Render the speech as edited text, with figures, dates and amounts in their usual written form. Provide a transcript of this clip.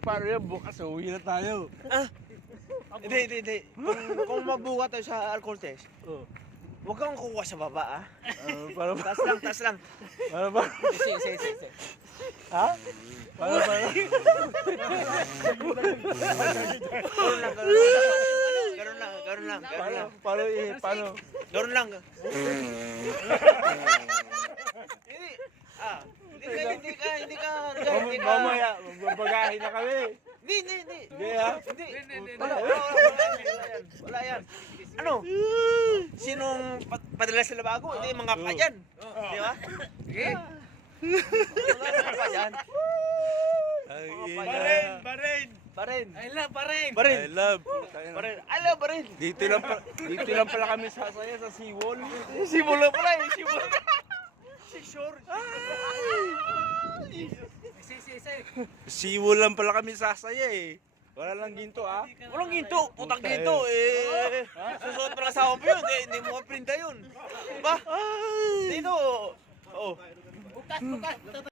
paano yan? Bukas, uwi na tayo. Hindi. Kung magbuka tayo sa alcohol test, Oh. huwag kang kukuha sa baba, ah. Para ba? Taas lang. Para ba? Sige. Ha? Para ba? Ganun lang. Paano? Ganun lang. Hindi ka. Mamaya, magbabagahin na kami. Hindi. Hindi ha? Wala yan. Ano? Sinong padala sila bago? Hindi, mga ka dyan. Di ba? Sige. Mga ka dyan. Barin. I love. I love Barin. Dito lang pala kami sasaya sa Seawall. Simulo pala eh. Simulo. Sure. Seawall lang pala kami sasaya eh. Wala lang ginto ah. Walang ginto. Putang ginto eh. Susuot pa lang sa mo yun. Hindi mo maprinta yun. Diba? Dito. Oh. Bukas.